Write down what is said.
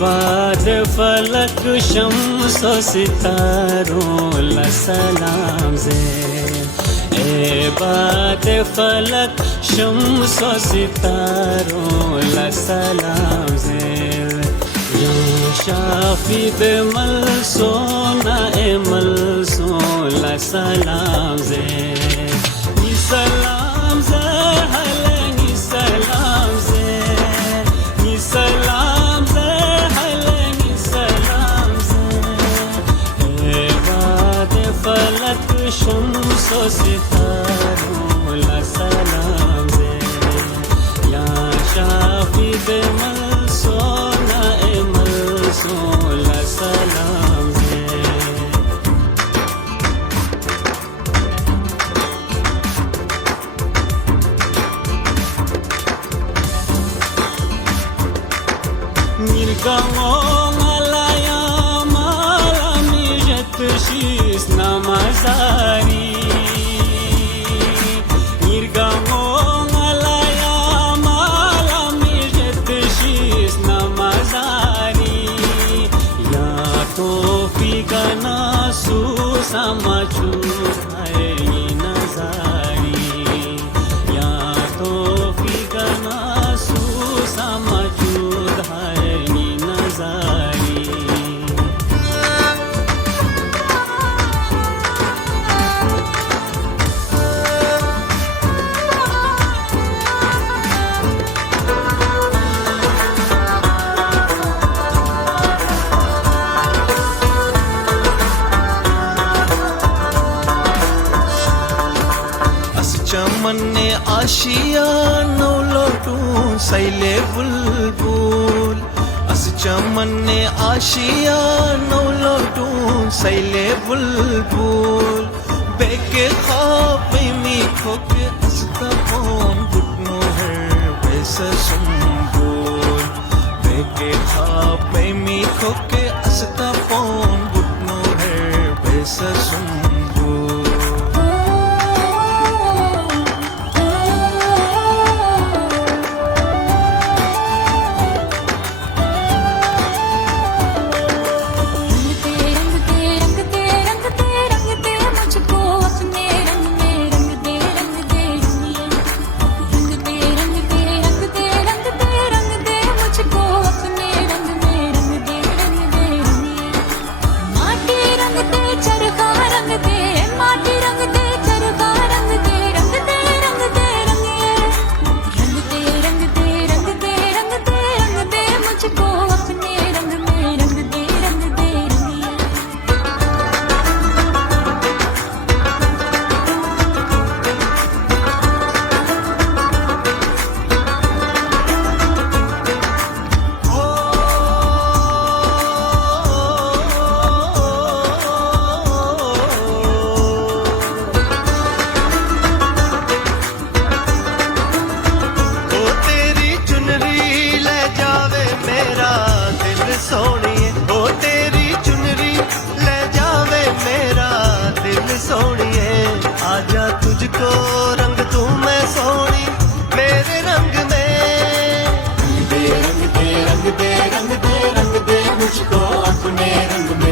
बाद फलक शम्सो सितारों ला सलाम ज़े ए बाद फलक शम्सो सितारों ला सलाम ज़े या शाफी बे मलसो ना ए मलसो ला सलाम ज़े नी सलाम ज़े हले नी सलाम ज़े नी सलाम फलक शम्सो सितारों ला सलाम ज़े या शाफी बे मलसो ना ए मलसो ला सलाम ज़े निर्गमो malaya malami jetshis namazari निर्गमो malaya malami jetshis namazari ya to figana su samachu hai nazari ya to figana su samachu hai nazari चमने Asia नौलोटूं सैले बुलबुल अस चमने आशिया नौलोटूं सैले बुलबुल बेके ख्वाब मी खोके अस्ता फोन गुटनो है वैसे संबोल बेके ख्वाब मी खोके अस्ता फोन गुटनो है वैसे संबोल सोनिए आजा तुझको रंग तू मैं सोनी मेरे रंग में रंग दे रंग दे रंग दे रंग दे रंग दे मुझको अपने रंग में